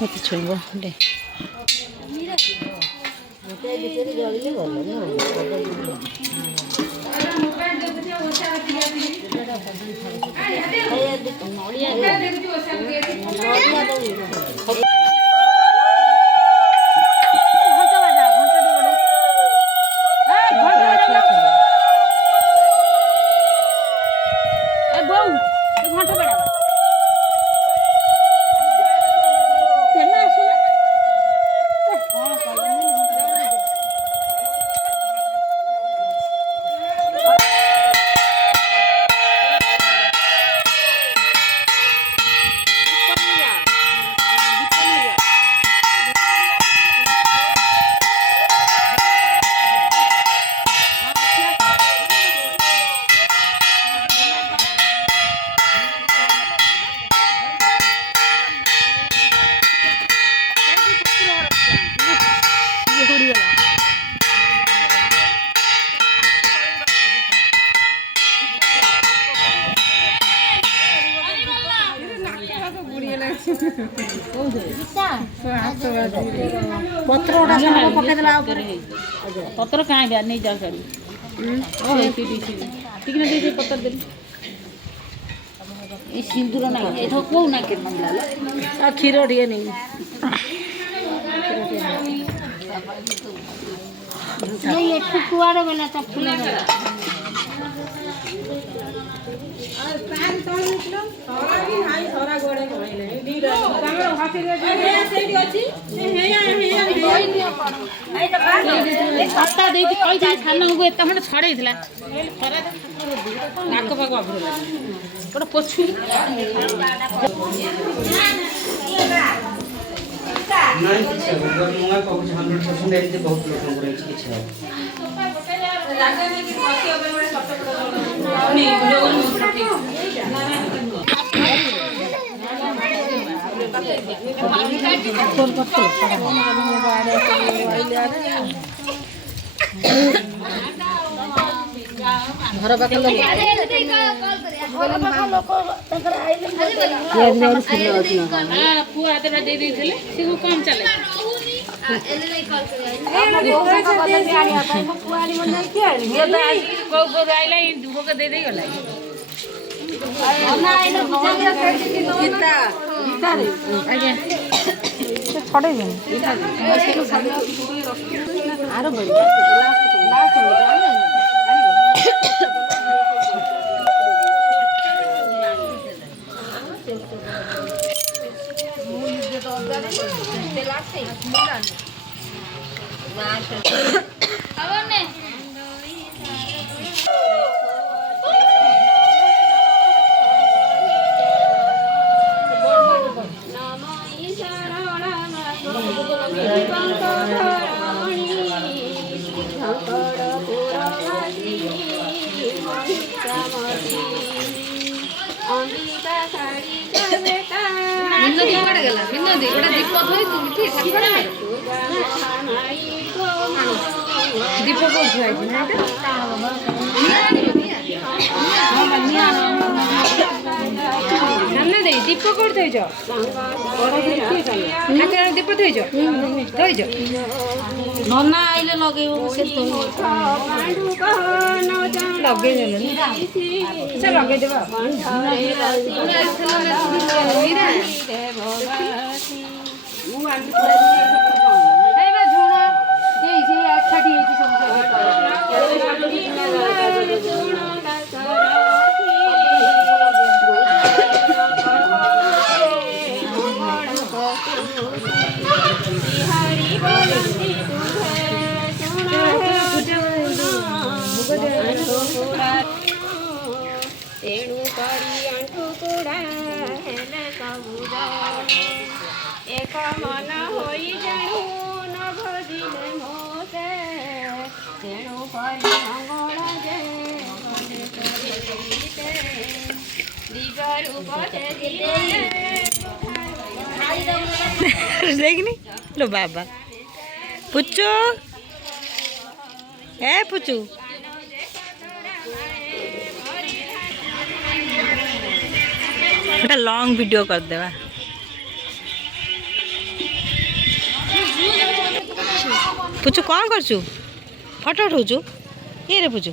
मत छुइबो दे पत्र कहाँ गया नहीं जा साड़ी पत्र दे सिंदूर ना कौ ना के क्षीर टे नहीं कुआड़े बेला फूल छड़े नाक पाक गोटे पोछु घर पाख लोक पुआ हाथ दे कम चले दीप दीप कौन थी दीप थी नना आइले लगे लगे लगे देवा एक मन होई जाणु न भजिले मोते तेणु करी मंगल जे दिगरु बचे देखनी लो बाबा पुच्चू ए पुच्चू गोटे लॉन्ग वीडियो करदेवा। पुचू कौन करचु फोटो उठाऊचु ये रे पुचू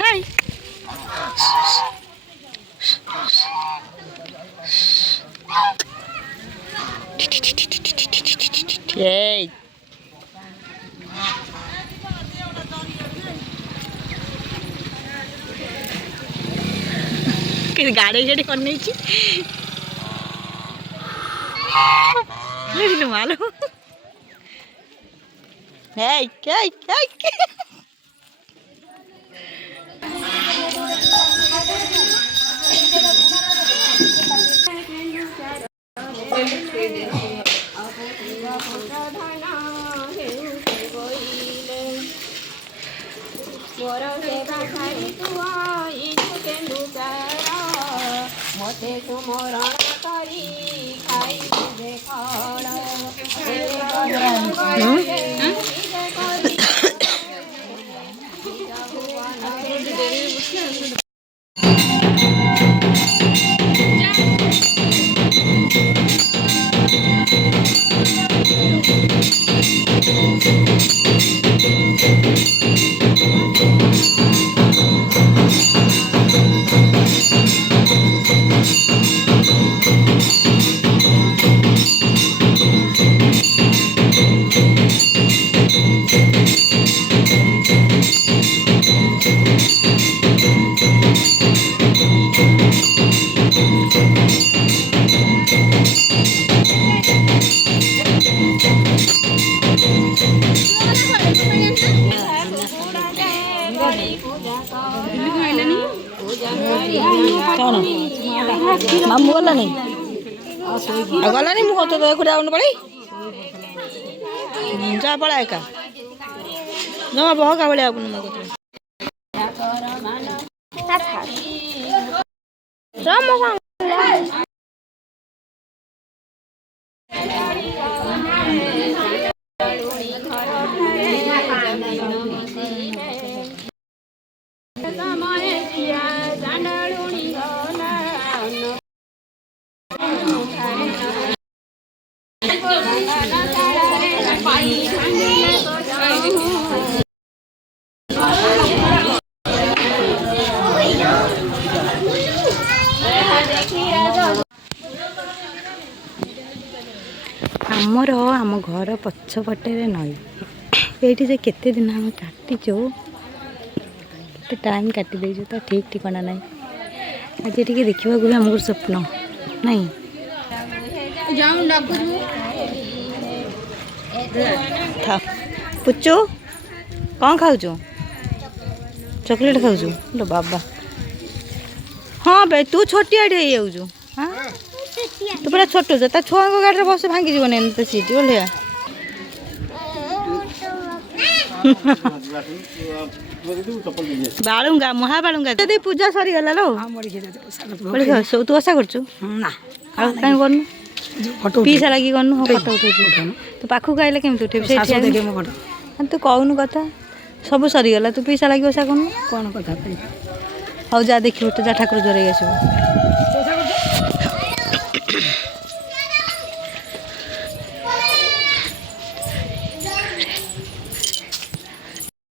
हाय ये गाड़ी गाड़ी करनी मालो मते सुमरण करी खाई दे खाड़ कौन मामू गलानी गलानी मु कत एकुटिया आउन पड़ी जा पड़ा एका जमा बहका भाई आउन मो कत आमर आम घर पछपटे नई ये से केते दिन आम काटिचु केते टाइम काटी देजु तो ठीक ठिकाना ना आज टे देखा भी आमको स्वप्न नहीं पुचू कौन खाऊ चॉकलेट खाऊ लो बाबा हाँ बे तू छोटिया हो हाँ तू पूरा छोट जो ता छुआ गाड़ी बस भांगी जीवन तो सीट ओल्लिया बालुंगा महाबालुंगा दे पूजा सरी गला लो सब तू आशा करछु ना कहीं करनु पीसा लगी करनु फोटो उठौ तू पाखु आइले केमति उठेब से तू कहनु कथा सब सरी गला तू पीसा लगी आशा करनु कौन कथा हौ जा देखियो जा ठाकुर जोरे आसो